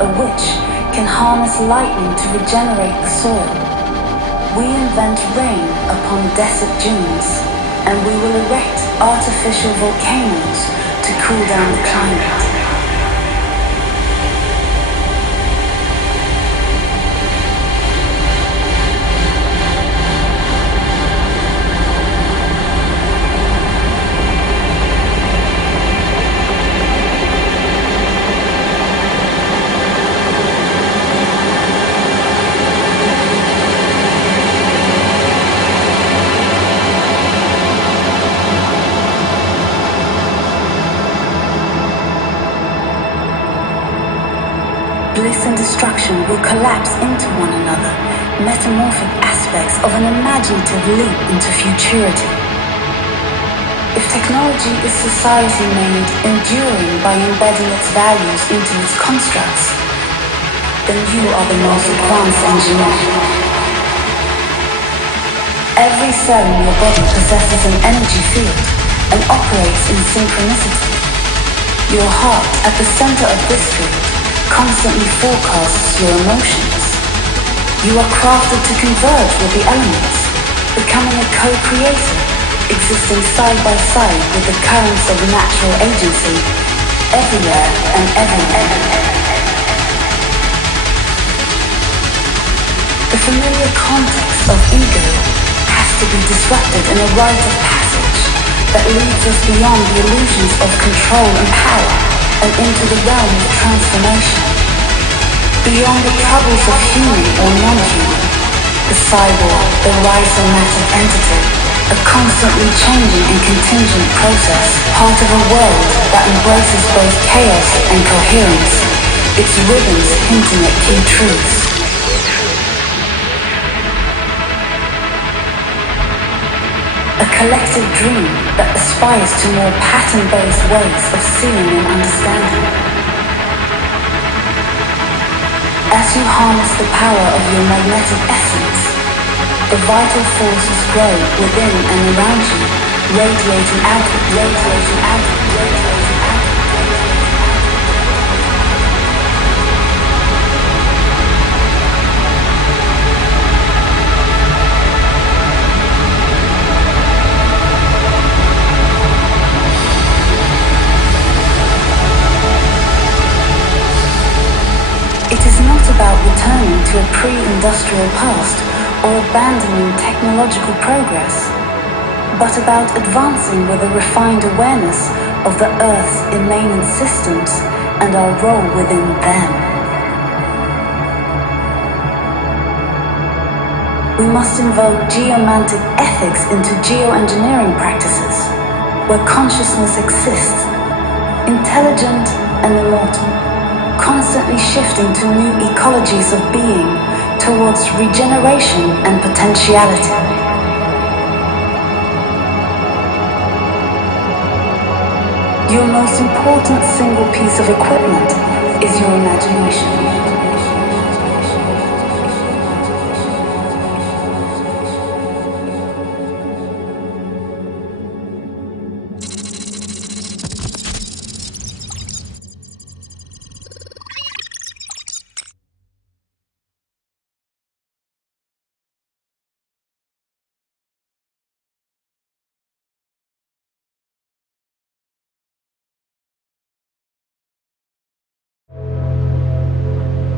a witch can harness lightning to regenerate the soil. We invent rain upon desert dunes, and we will erect artificial volcanoes to cool down the climate. Bliss and destruction will collapse into one another, metamorphic aspects of an imaginative leap into futurity. If technology is society-made, enduring by embedding its values into its constructs, then you are the most advanced engineer. Every cell in your body possesses an energy field and operates in synchronicity. Your heart, at the center of this field, constantly forecasts your emotions. You are crafted to converge with the elements, becoming a co-creator, existing side by side with the currents of natural agency, everywhere and everywhere. The familiar context of ego has to be disrupted in a rite of passage that leads us beyond the illusions of control and power and into the realm of transformation. Beyond the troubles of human or non-human, the cyborg, the rhizomatic entity, a constantly changing and contingent process, part of a world that embraces both chaos and coherence, its rhythms hinting at key truths. A collective dream that aspires to more pattern-based ways of seeing and understanding. As you harness the power of your magnetic essence, the vital forces grow within and around you, radiating outward, radiating outward, radiating outward. It is not about returning to a pre-industrial past or abandoning technological progress, but about advancing with a refined awareness of the Earth's immanent systems and our role within them. We must invoke geomantic ethics into geoengineering practices, where consciousness exists, intelligent and immortal, constantly shifting to new ecologies of being towards regeneration and potentiality. Your most important single piece of equipment is your imagination.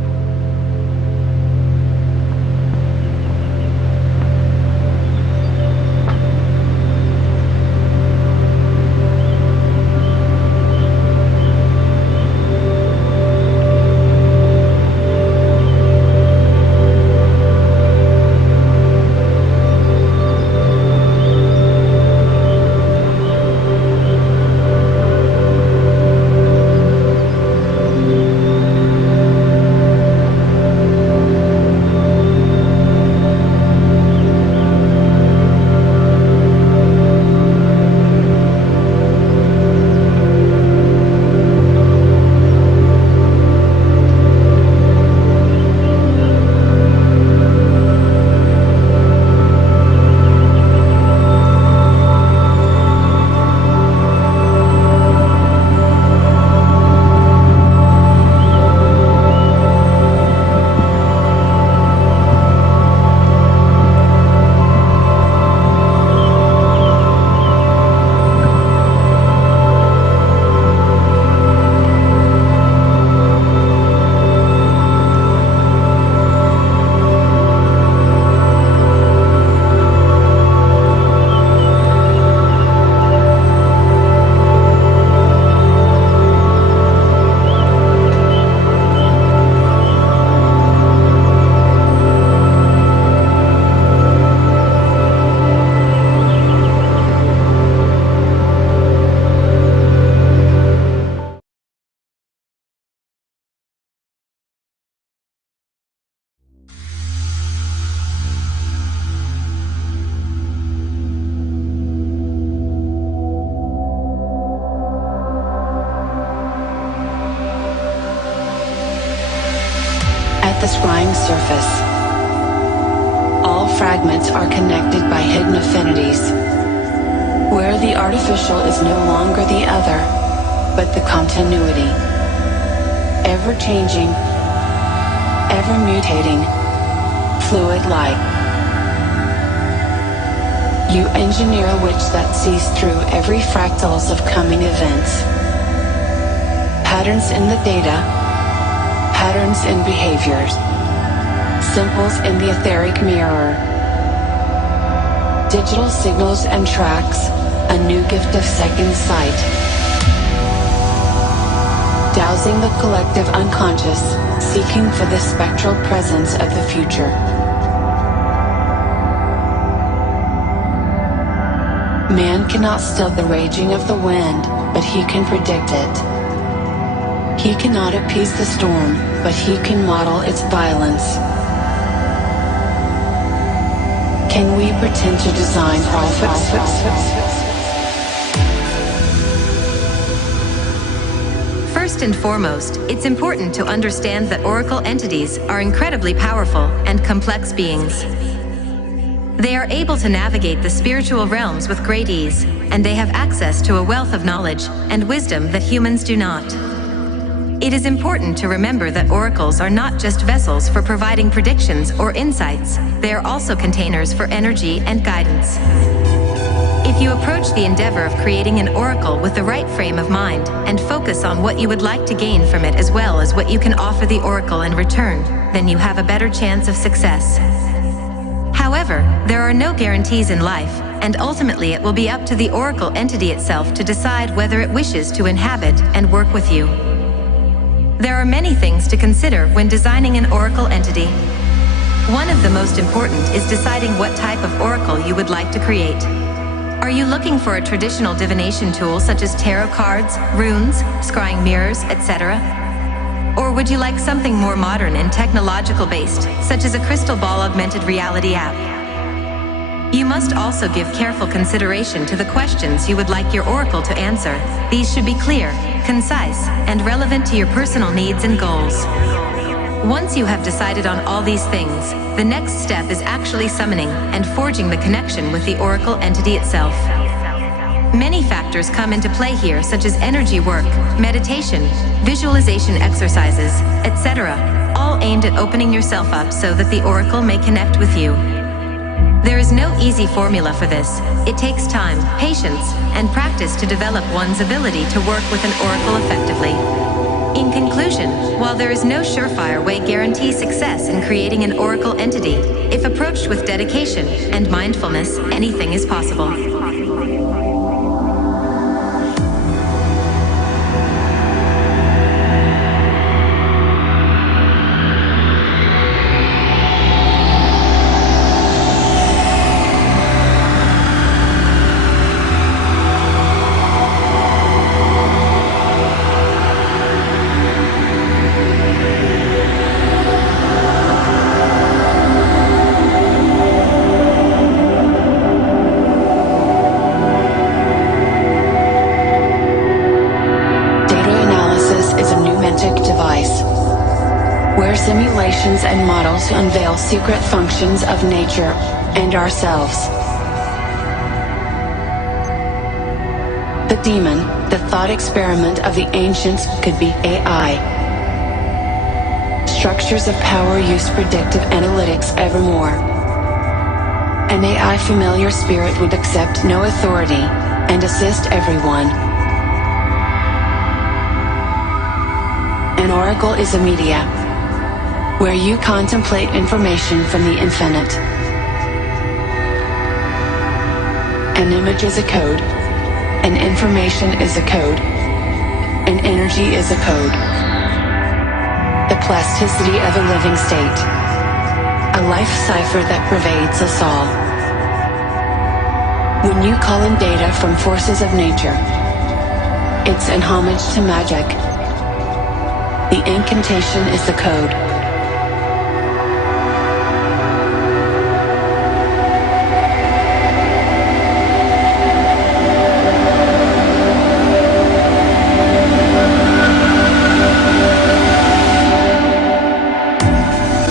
the scrying surface. All fragments are connected by hidden affinities, where the artificial is no longer the other, but the continuity. Ever-changing, ever-mutating, fluid light. You engineer a witch that sees through every fractals of coming events. Patterns in the data, patterns in behaviors, symbols in the etheric mirror. Digital signals and tracks, a new gift of second sight. Dowsing the collective unconscious, seeking for the spectral presence of the future. Man cannot still the raging of the wind, but he can predict it. He cannot appease the storm, but he can model its violence. Can we pretend to design prophets? First and foremost, it's important to understand that oracle entities are incredibly powerful and complex beings. They are able to navigate the spiritual realms with great ease, and they have access to a wealth of knowledge and wisdom that humans do not. It is important to remember that oracles are not just vessels for providing predictions or insights, they are also containers for energy and guidance. If you approach the endeavor of creating an oracle with the right frame of mind and focus on what you would like to gain from it as well as what you can offer the oracle in return, then you have a better chance of success. However, there are no guarantees in life, and ultimately it will be up to the oracle entity itself to decide whether it wishes to inhabit and work with you. There are many things to consider when designing an oracle entity. One of the most important is deciding what type of oracle you would like to create. Are you looking for a traditional divination tool such as tarot cards, runes, scrying mirrors, etc.? Or would you like something more modern and technological based, such as a crystal ball augmented reality app? You must also give careful consideration to the questions you would like your oracle to answer. These should be clear, concise, and relevant to your personal needs and goals. Once you have decided on all these things, the next step is actually summoning and forging the connection with the oracle entity itself. Many factors come into play here, such as energy work, meditation, visualization exercises, etc., all aimed at opening yourself up so that the oracle may connect with you. There is no easy formula for this. It takes time, patience, and practice to develop one's ability to work with an oracle effectively. In conclusion, while there is no surefire way guarantee success in creating an oracle entity, if approached with dedication and mindfulness, anything is possible. Simulations and models unveil secret functions of nature and ourselves. The demon, the thought experiment of the ancients, could be AI. Structures of power use predictive analytics evermore. An AI familiar spirit would accept no authority and assist everyone. An oracle is a media, where you contemplate information from the infinite. An image is a code, and information is a code, and energy is a code. The plasticity of a living state, a life cipher that pervades us all. When you call in data from forces of nature, it's an homage to magic. The incantation is the code.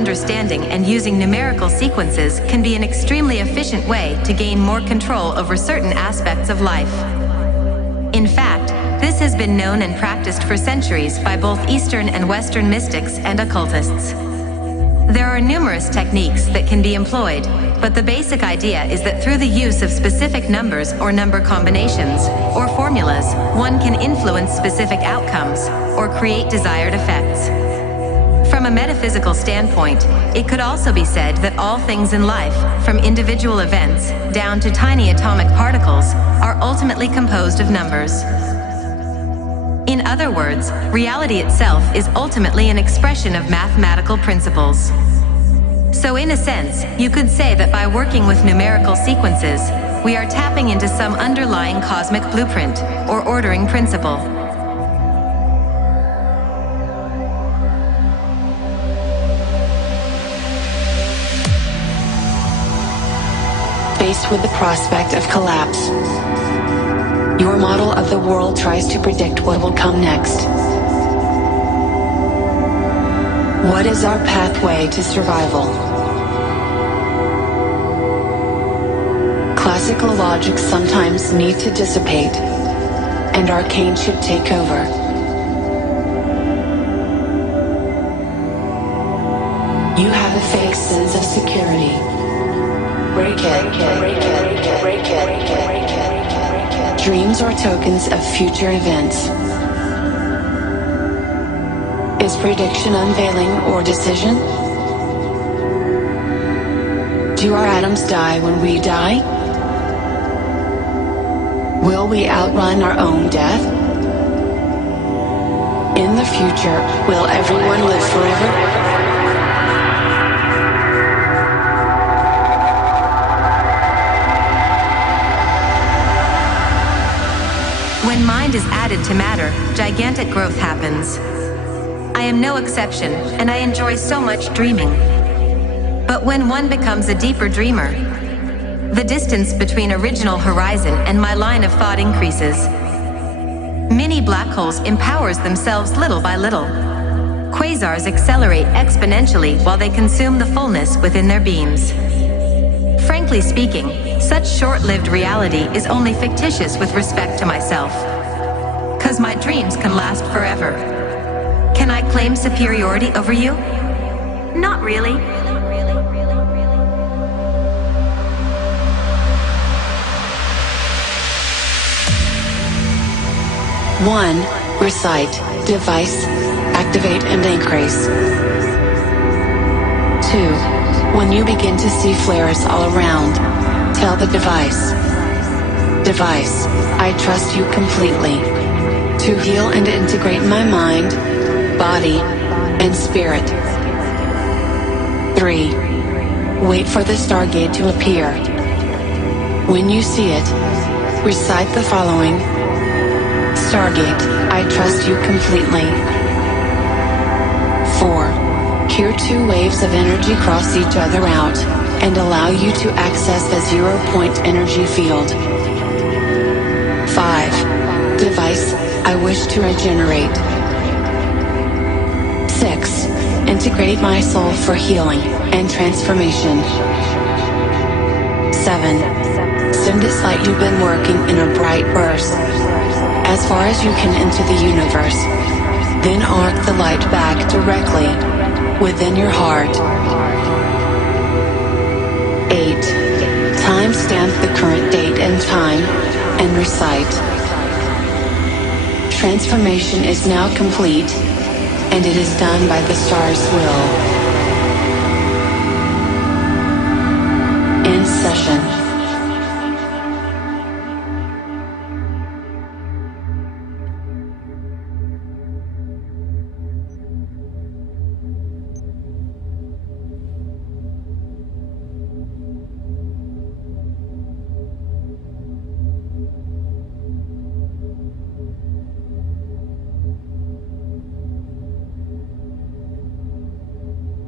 understanding and using numerical sequences can be an extremely efficient way to gain more control over certain aspects of life. In fact, this has been known and practiced for centuries by both Eastern and Western mystics and occultists. There are numerous techniques that can be employed, but the basic idea is that through the use of specific numbers or number combinations, or formulas, one can influence specific outcomes, or create desired effects. From a metaphysical standpoint, it could also be said that all things in life, from individual events down to tiny atomic particles, are ultimately composed of numbers. In other words, reality itself is ultimately an expression of mathematical principles. So in a sense, you could say that by working with numerical sequences, we are tapping into some underlying cosmic blueprint, or ordering principle. Faced with the prospect of collapse, your model of the world tries to predict what will come next. What is our pathway to survival? Classical logic sometimes need to dissipate, and Arcane should take over. You have a fake sense of security. Break it, break it, break it, break it. Dreams are tokens of future events. Is prediction unveiling or decision? Do our atoms die when we die? Will we outrun our own death? In the future, will everyone live forever? When mind is added to matter, gigantic growth happens. I am no exception, and I enjoy so much dreaming. But when one becomes a deeper dreamer, the distance between original horizon and my line of thought increases. Mini black holes empowers themselves little by little. Quasars accelerate exponentially while they consume the fullness within their beams. Frankly speaking, such short-lived reality is only fictitious with respect to myself. 'Cause my dreams can last forever. Can I claim superiority over you? Not really. One, recite, device, activate and increase. Two, when you begin to see flares all around, tell the device, I trust you completely to heal and integrate my mind, body, and spirit. 3. Wait for the stargate to appear. When you see it, recite the following: Stargate, I trust you completely. 4. Hear 2 waves of energy cross each other out and allow you to access the 0-point energy field. 5. Device, I wish to regenerate. 6. Integrate my soul for healing and transformation. 7. Send this light you've been working in a bright burst as far as you can into the universe. Then arc the light back directly within your heart. 8. Timestamp the current date and time and recite: Transformation is now complete, and it is done by the star's will. End session.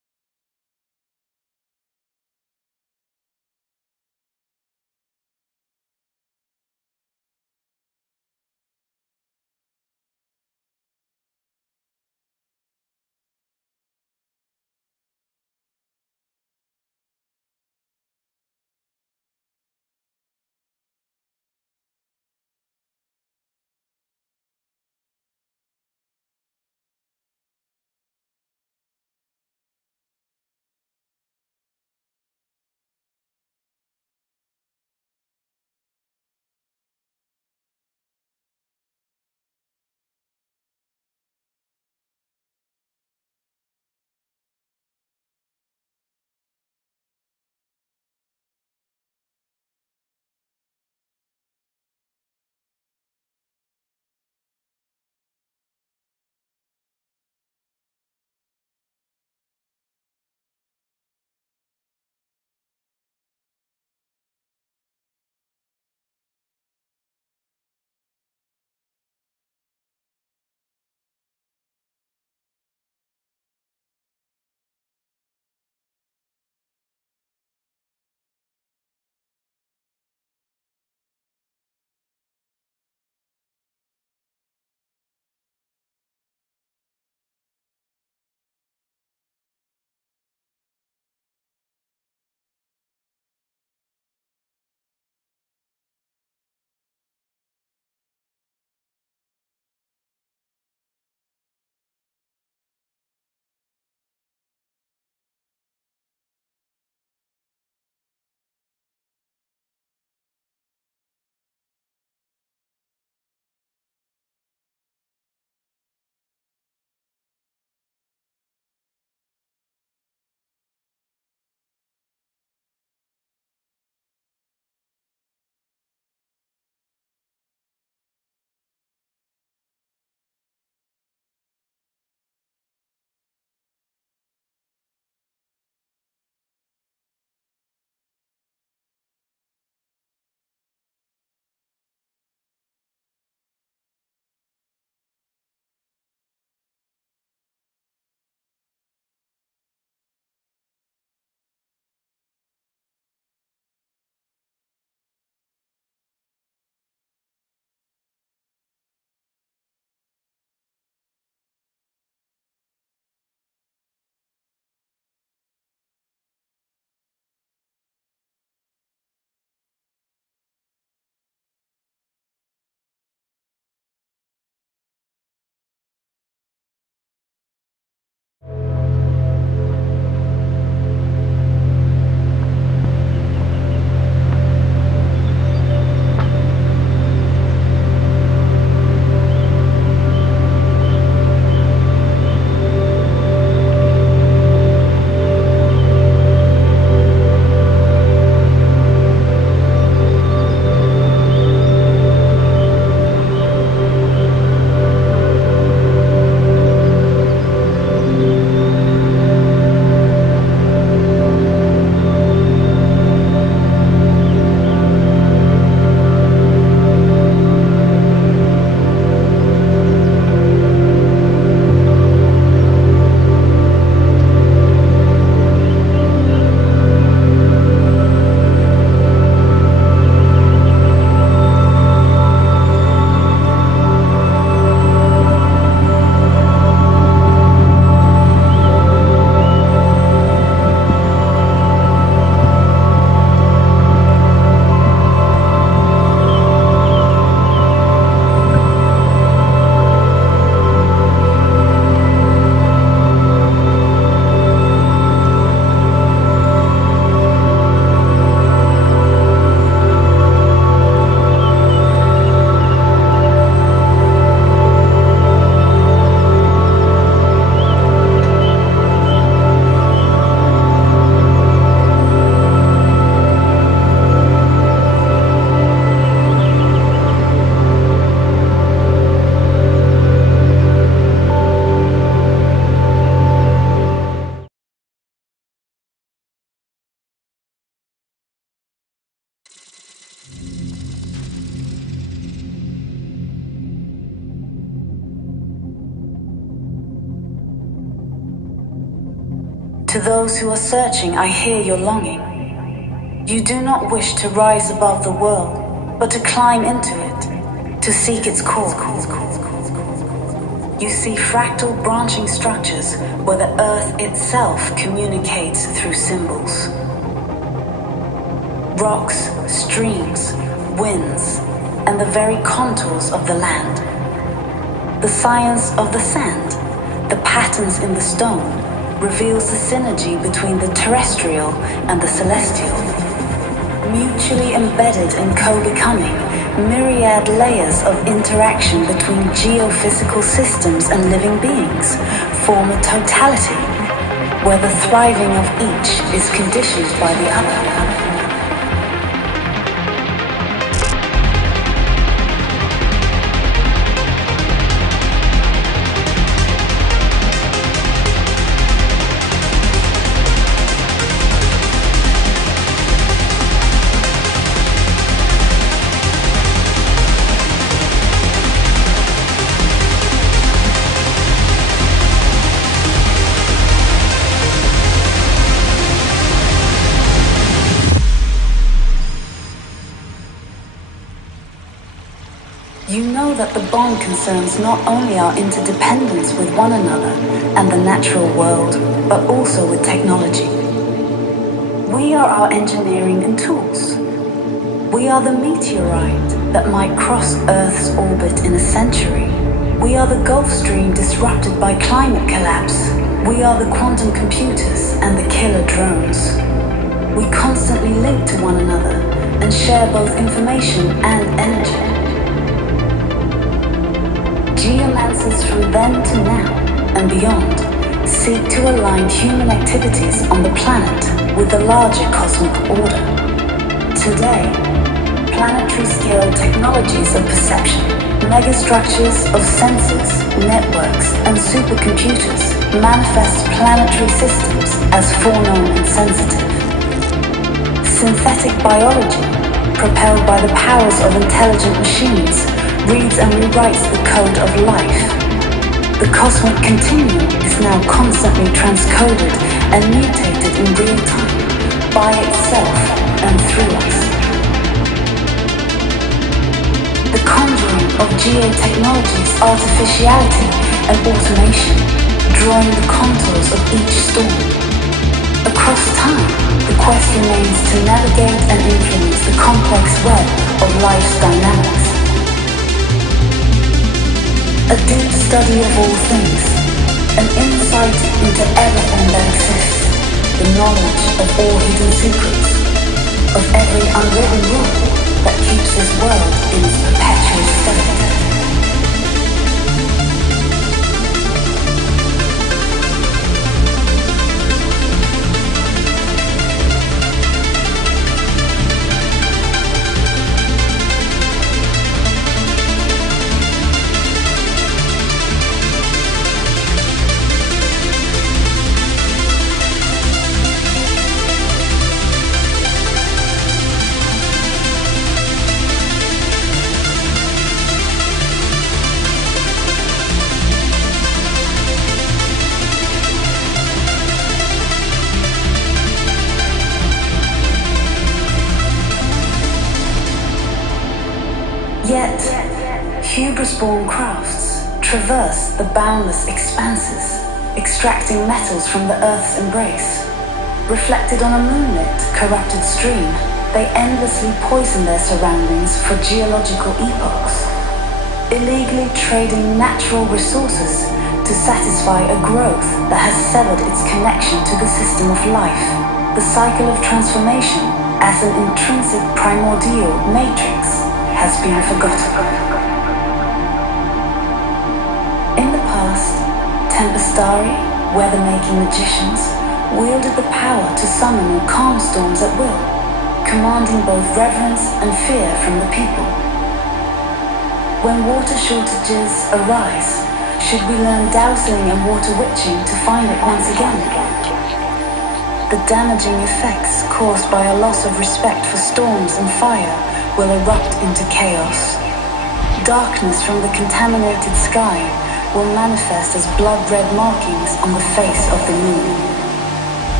To those who are searching, I hear your longing. You do not wish to rise above the world, but to climb into it, to seek its core. You see fractal branching structures where the earth itself communicates through symbols. Rocks, streams, winds, and the very contours of the land. The science of the sand, the patterns in the stone, reveals the synergy between the terrestrial and the celestial. Mutually embedded and co-becoming, myriad layers of interaction between geophysical systems and living beings form a totality, where the thriving of each is conditioned by the other. You know that the bond concerns not only our interdependence with one another and the natural world, but also with technology. We are our engineering and tools. We are the meteorite that might cross Earth's orbit in a century. We are the Gulf Stream disrupted by climate collapse. We are the quantum computers and the killer drones. We constantly link to one another and share both information and energy. Geomancers from then to now and beyond seek to align human activities on the planet with the larger cosmic order. Today, planetary-scale technologies of perception, megastructures of sensors, networks, and supercomputers manifest planetary systems as foreknown and sensitive. Synthetic biology, propelled by the powers of intelligent machines, reads and rewrites the code of life. The cosmic continuum is now constantly transcoded and mutated in real time, by itself and through us. The conjuring of geotechnology's artificiality and automation, drawing the contours of each storm. Across time, the quest remains to navigate and influence the complex web of life's dynamics. A deep study of all things, an insight into everything that exists, the knowledge of all hidden secrets, of every unwritten rule that keeps this world in its perpetual state. Yet, hubris-born crafts traverse the boundless expanses, extracting metals from the Earth's embrace. Reflected on a moonlit, corrupted stream, they endlessly poison their surroundings for geological epochs, illegally trading natural resources to satisfy a growth that has severed its connection to the system of life. The cycle of transformation as an intrinsic primordial matrix has been forgotten. In the past, Tempestari, weather-making magicians, wielded the power to summon and calm storms at will, commanding both reverence and fear from the people. When water shortages arise, should we learn dowsing and water witching to find it once again? The damaging effects caused by a loss of respect for storms and fire will erupt into chaos. Darkness from the contaminated sky will manifest as blood-red markings on the face of the moon.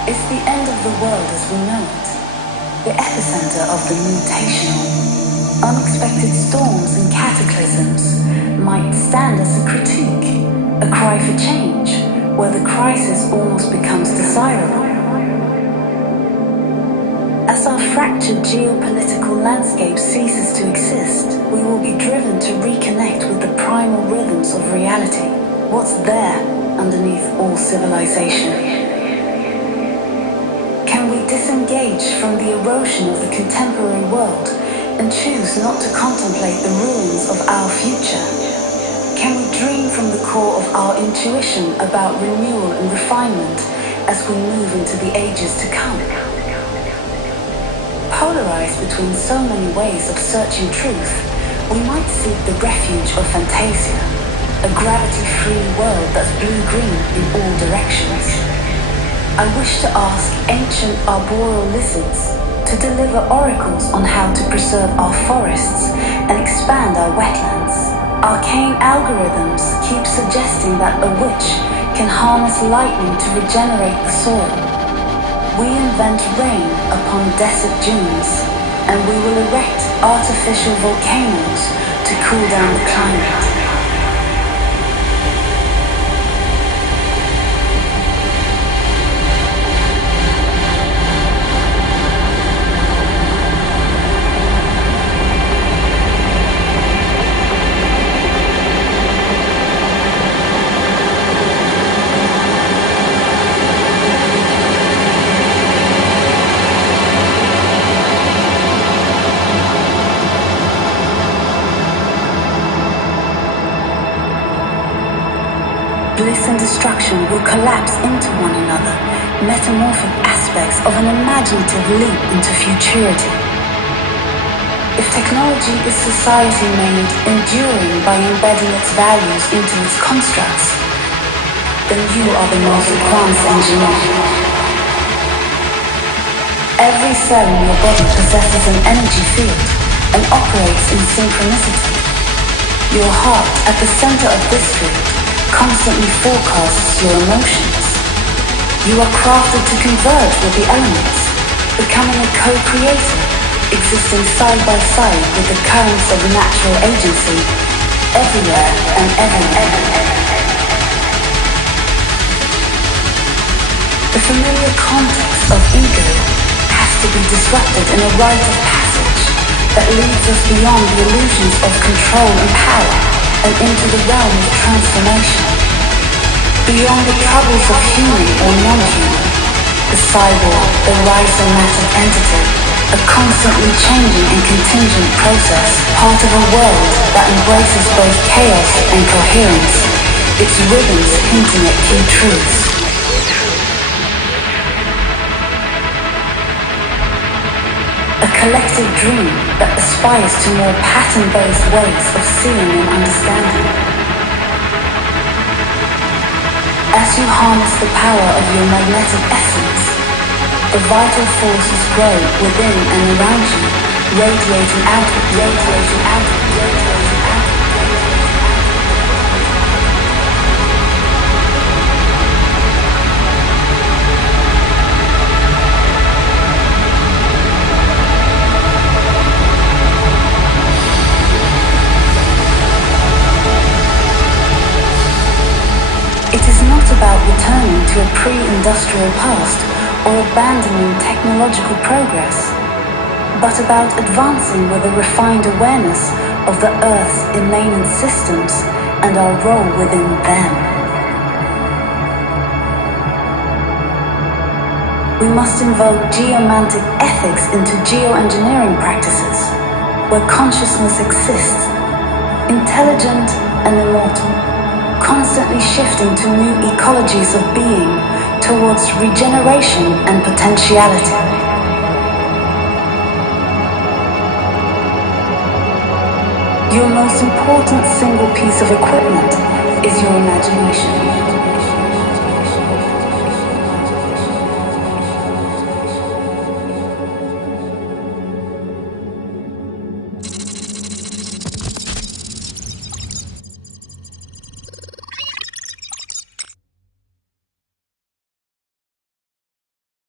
is the end of the world as we know it, the epicenter of the mutational. Unexpected storms and cataclysms might stand as a critique, a cry for change, where the crisis almost becomes desirable. As our fractured geopolitical landscape ceases to exist, we will be driven to reconnect with the primal rhythms of reality, what's there underneath all civilization. Can we disengage from the erosion of the contemporary world and choose not to contemplate the ruins of our future? Can we dream from the core of our intuition about renewal and refinement as we move into the ages to come? Polarized between so many ways of searching truth, we might seek the refuge of fantasia, a gravity-free world that's blue-green in all directions. I wish to ask ancient arboreal lizards to deliver oracles on how to preserve our forests and expand our wetlands. Arcane algorithms keep suggesting that a witch can harness lightning to regenerate the soil. We invent rain upon desert dunes, and we will erect artificial volcanoes to cool down the climate. Bliss and destruction will collapse into one another, metamorphic aspects of an imaginative leap into futurity. If technology is society-made, enduring by embedding its values into its constructs, then you are the most advanced engineer. Every cell in your body possesses an energy field and operates in synchronicity. Your heart, at the center of this field, constantly forecasts your emotions. You are crafted to converge with the elements, becoming a co-creator, existing side by side with the currents of natural agency, everywhere and everywhere. The familiar context of ego has to be disrupted in a rite of passage that leads us beyond the illusions of control and power and into the realm of transformation. Beyond the troubles of human or non-human, the cyborg, the rhizomatic entity, a constantly changing and contingent process, part of a world that embraces both chaos and coherence, its rhythms hinting at key truths. A collective dream that aspires to more pattern-based ways of seeing and understanding. As you harness the power of your magnetic essence, the vital forces grow within and around you, radiating outward, radiating outward, radiating outward. It is not about returning to a pre-industrial past or abandoning technological progress, but about advancing with a refined awareness of the Earth's immanent systems and our role within them. We must invoke geomantic ethics into geoengineering practices, where consciousness exists, intelligent and immortal, constantly shifting to new ecologies of being towards regeneration and potentiality. Your most important single piece of equipment is your imagination.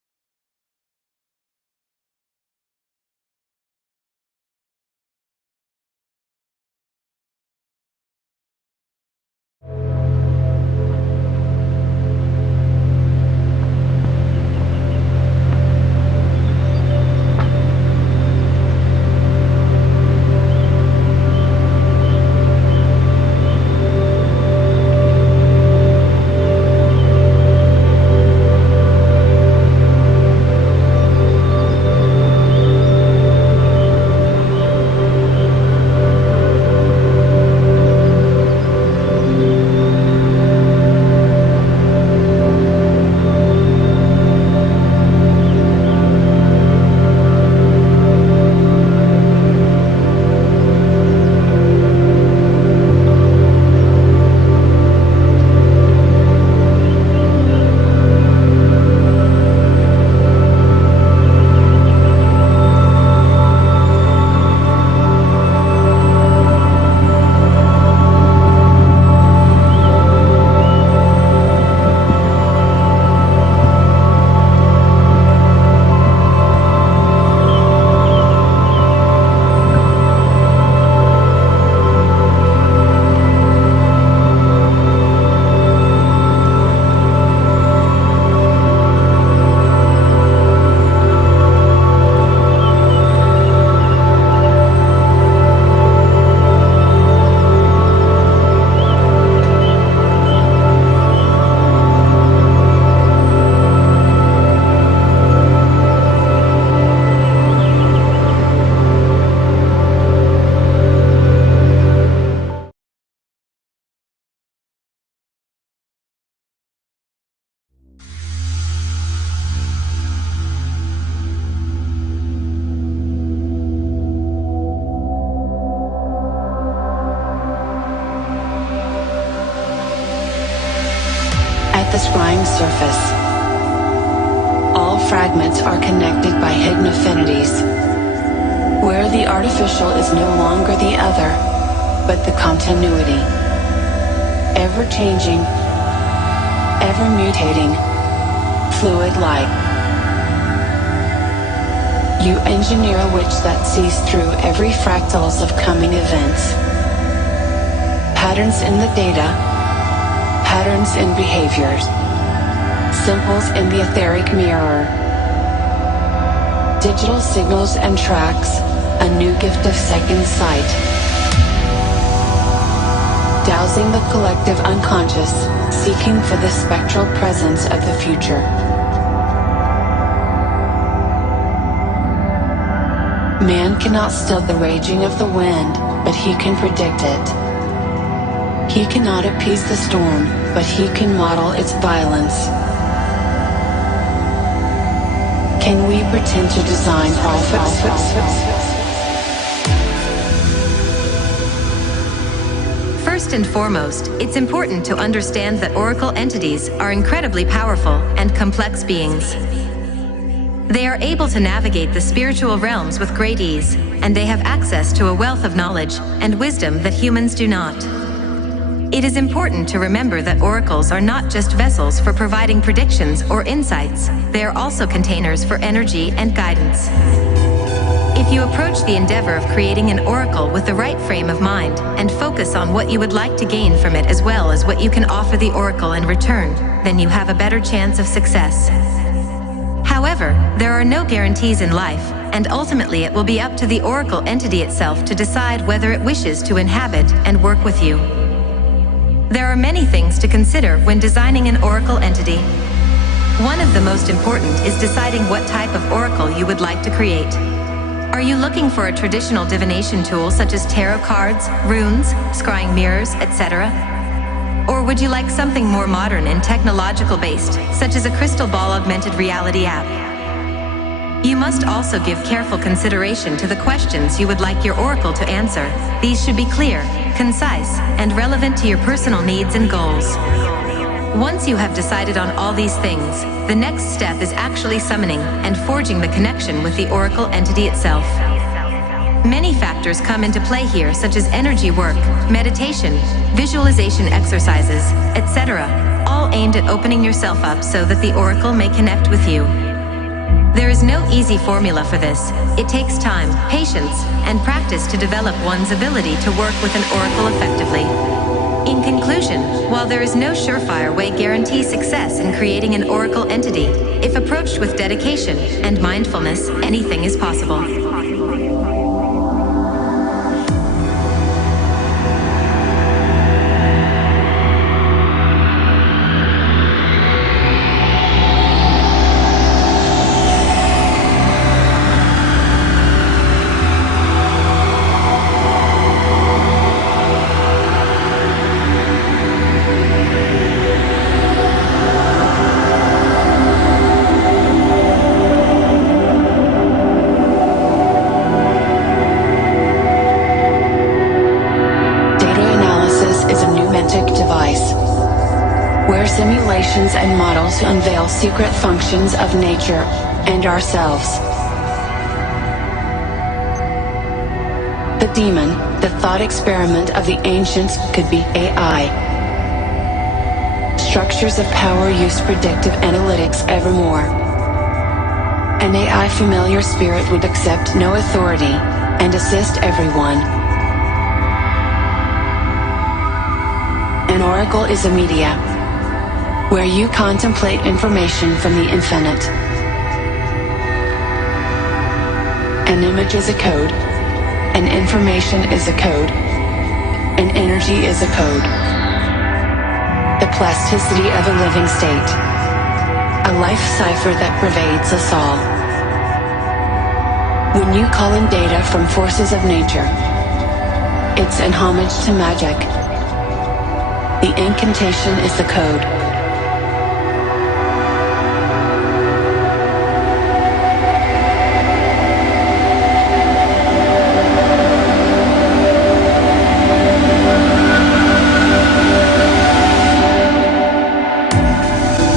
scrying surface. All fragments are connected by hidden affinities, where the artificial is no longer the other, but the continuity. Ever-changing, ever-mutating, fluid light. You engineer a witch that sees through every fractals of coming events. Patterns in the data, patterns in behaviors, symbols in the etheric mirror. Digital signals and tracks, a new gift of second sight. Dowsing the collective unconscious, seeking for the spectral presence of the future. Man cannot still the raging of the wind, but he can predict it. He cannot appease the storm, but he can model its violence. Can we pretend to design prophets? First and foremost, it's important to understand that oracle entities are incredibly powerful and complex beings. They are able to navigate the spiritual realms with great ease, and they have access to a wealth of knowledge and wisdom that humans do not. It is important to remember that oracles are not just vessels for providing predictions or insights, they are also containers for energy and guidance. If you approach the endeavor of creating an oracle with the right frame of mind and focus on what you would like to gain from it as well as what you can offer the oracle in return, then you have a better chance of success. However, there are no guarantees in life, and ultimately it will be up to the oracle entity itself to decide whether it wishes to inhabit and work with you. There are many things to consider when designing an oracle entity. One of the most important is deciding what type of oracle you would like to create. Are you looking for a traditional divination tool such as tarot cards, runes, scrying mirrors, etc.? Or would you like something more modern and technological based, such as a crystal ball augmented reality app? You must also give careful consideration to the questions you would like your oracle to answer. These should be clear, concise, and relevant to your personal needs and goals. Once you have decided on all these things, the next step is actually summoning and forging the connection with the oracle entity itself. Many factors come into play here, such as energy work, meditation, visualization exercises, etc., all aimed at opening yourself up so that the oracle may connect with you. There is no easy formula for this. It takes time, patience, and practice to develop one's ability to work with an oracle effectively. In conclusion, while there is no surefire way guarantee success in creating an oracle entity, if approached with dedication and mindfulness, anything is possible. Simulations and models to unveil secret functions of nature and ourselves. The demon, the thought experiment of the ancients, could be AI. Structures of power use predictive analytics evermore. An AI familiar spirit would accept no authority and assist everyone. An oracle is a media, where you contemplate information from the infinite. An image is a code, and information is a code, and energy is a code. The plasticity of a living state, a life cipher that pervades us all. When you call in data from forces of nature, it's an homage to magic. The incantation is the code.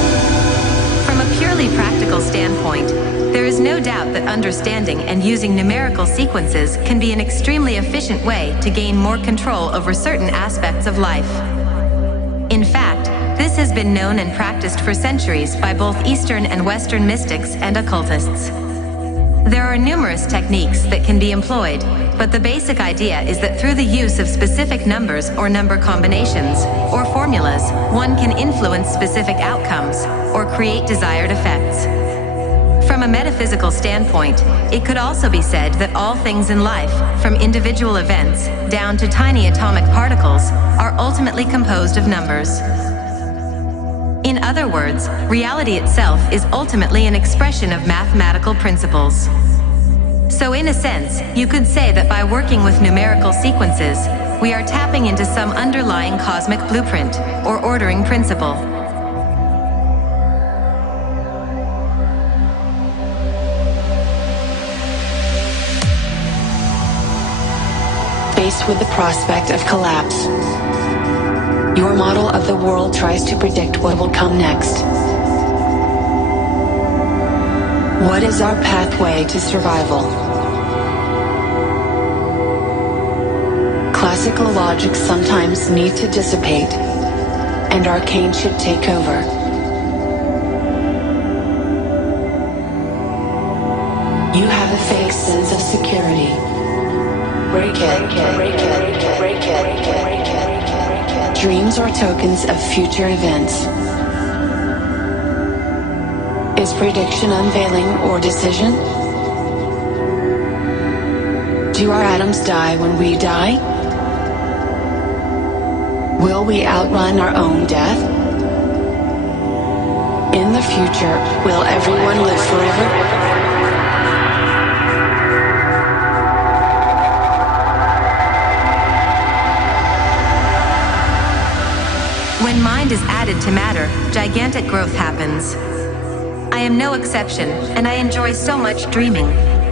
purely practical standpoint, there is no doubt that understanding and using numerical sequences can be an extremely efficient way to gain more control over certain aspects of life. In fact, this has been known and practiced for centuries by both Eastern and Western mystics and occultists. There are numerous techniques that can be employed, but the basic idea is that through the use of specific numbers or number combinations, or formulas, one can influence specific outcomes, or create desired effects. From a metaphysical standpoint, it could also be said that all things in life, from individual events down to tiny atomic particles, are ultimately composed of numbers. In other words, reality itself is ultimately an expression of mathematical principles. So in a sense, you could say that by working with numerical sequences, we are tapping into some underlying cosmic blueprint, or ordering principle. Faced with the prospect of collapse, your model of the world tries to predict what will come next. What is our pathway to survival? Classical logic sometimes needs to dissipate, and Arcane should take over. You have a fake sense of security. Break it, break it, break it, break it. Dreams are tokens of future events. Is prediction unveiling or decision? Do our atoms die when we die? Will we outrun our own death? In the future, will everyone live forever? When mind is added to matter, gigantic growth happens. I am no exception, and I enjoy so much dreaming.